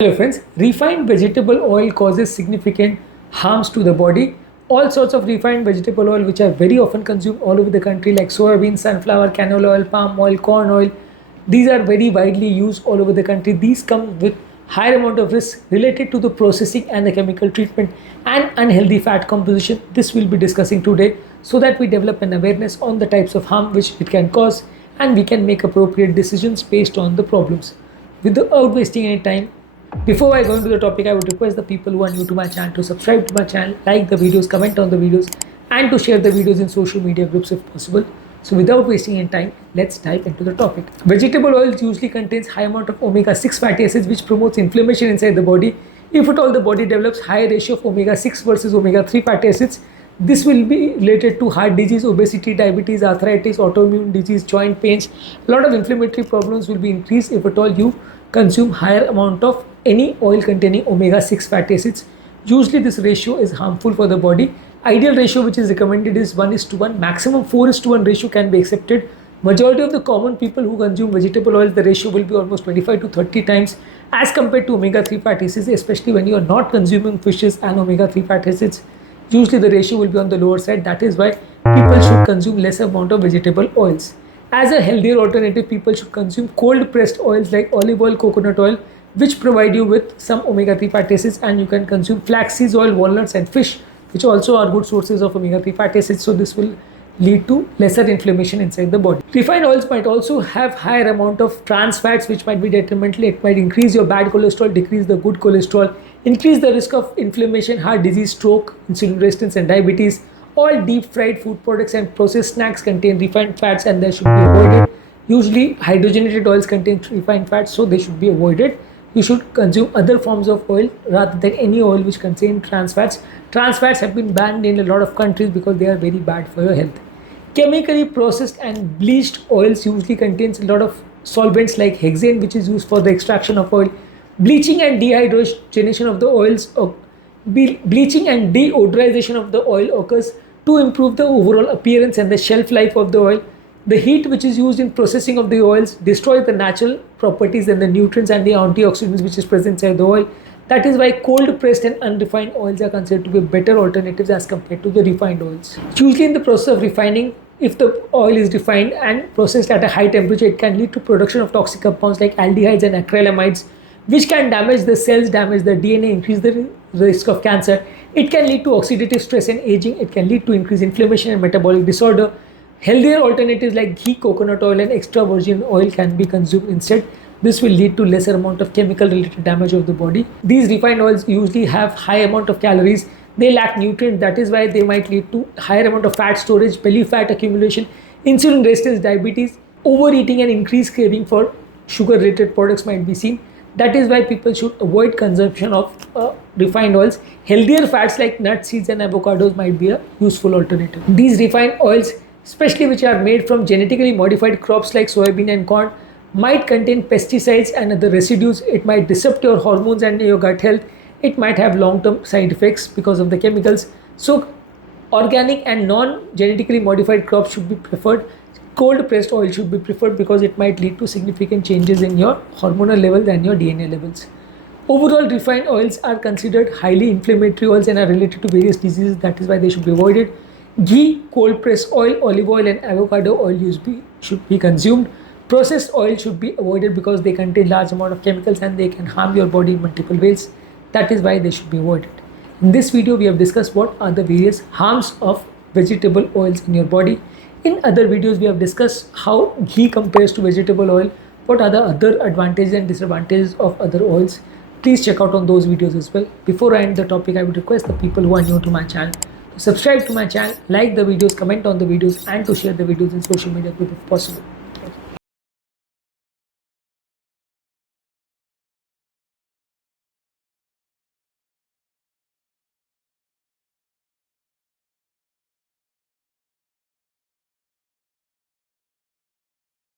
Hello friends, refined vegetable oil causes significant harms to the body. All sorts of refined vegetable oil which are very often consumed all over the country like soybean, sunflower, canola oil, palm oil, corn oil. These are very widely used all over the country. These come with higher amount of risk related to the processing and the chemical treatment and unhealthy fat composition. This we'll be discussing today so that we develop an awareness on the types of harm which it can cause and we can make appropriate decisions based on the problems. Without wasting any time, before I go into the topic, I would request the people who are new to my channel to subscribe to my channel, like the videos, comment on the videos, and to share the videos in social media groups if possible. So without wasting any time, let's dive into the topic. Vegetable oils usually contains high amount of omega-6 fatty acids which promotes inflammation inside the body. If at all the body develops high ratio of omega-6 versus omega-3 fatty acids, this will be related to heart disease, obesity, diabetes, arthritis, autoimmune disease, joint pains. A lot of inflammatory problems will be increased if at all you consume higher amount of any oil containing omega-6 fatty acids. Usually this ratio is harmful for the body. Ideal ratio which is recommended is 1:1. Maximum 4:1 ratio can be accepted. Majority of the common people who consume vegetable oil, the ratio will be almost 25 to 30 times as compared to omega-3 fatty acids, especially when you are not consuming fishes and omega-3 fatty acids. Usually the ratio will be on the lower side. That is why people should consume less amount of vegetable oils. As a healthier alternative, people should consume cold pressed oils like olive oil, coconut oil, which provide you with some omega-3 fatty acids, and you can consume flaxseed oil, walnuts and fish, which also are good sources of omega-3 fatty acids. So this will lead to lesser inflammation inside the body. Refined oils might also have higher amount of trans fats which might be detrimental. It might increase your bad cholesterol, decrease the good cholesterol, increase the risk of inflammation, heart disease, stroke, insulin resistance and diabetes. All deep fried food products and processed snacks contain refined fats and they should be avoided. Usually hydrogenated oils contain refined fats, so they should be avoided. You should consume other forms of oil rather than any oil which contain trans fats. Trans fats have been banned in a lot of countries because they are very bad for your health. Chemically processed and bleached oils usually contains a lot of solvents like hexane, which is used for the extraction of oil. Bleaching and dehydrogenation of the oils, bleaching and deodorization of the oil occurs to improve the overall appearance and the shelf life of the oil. The heat which is used in processing of the oils destroys the natural properties and the nutrients and the antioxidants which is present inside the oil. That is why cold pressed and unrefined oils are considered to be better alternatives as compared to the refined oils. Usually in the process of refining, if the oil is refined and processed at a high temperature, it can lead to production of toxic compounds like aldehydes and acrylamides, which can damage the cells, damage the DNA, increase the risk of cancer. It can lead to oxidative stress and aging. It can lead to increased inflammation and metabolic disorder. Healthier alternatives like ghee, coconut oil and extra virgin oil can be consumed instead. This will lead to lesser amount of chemical related damage of the body. These refined oils usually have high amount of calories. They lack nutrients. That is why they might lead to higher amount of fat storage, belly fat accumulation, insulin resistance, diabetes, overeating and increased craving for sugar related products might be seen. That is why people should avoid consumption of refined oils. Healthier fats like nuts, seeds and avocados might be a useful alternative. These refined oils, especially which are made from genetically modified crops like soybean and corn, might contain pesticides and other residues. It might disrupt your hormones and your gut health. It might have long-term side effects because of the chemicals. So organic and non-genetically modified crops should be preferred. Cold pressed oil should be preferred because it might lead to significant changes in your hormonal levels and your DNA levels. Overall, refined oils are considered highly inflammatory oils and are related to various diseases. That is why they should be avoided. Ghee, cold pressed oil, olive oil and avocado oil should be consumed. Processed oil should be avoided because they contain large amount of chemicals and they can harm your body in multiple ways. That is why they should be avoided. In this video, we have discussed what are the various harms of vegetable oils in your body. In other videos, we have discussed how ghee compares to vegetable oil, what are the other advantages and disadvantages of other oils. Please check out on those videos as well. Before I end the topic, I would request the people who are new to my channel to subscribe to my channel, like the videos, comment on the videos and to share the videos in social media group if possible.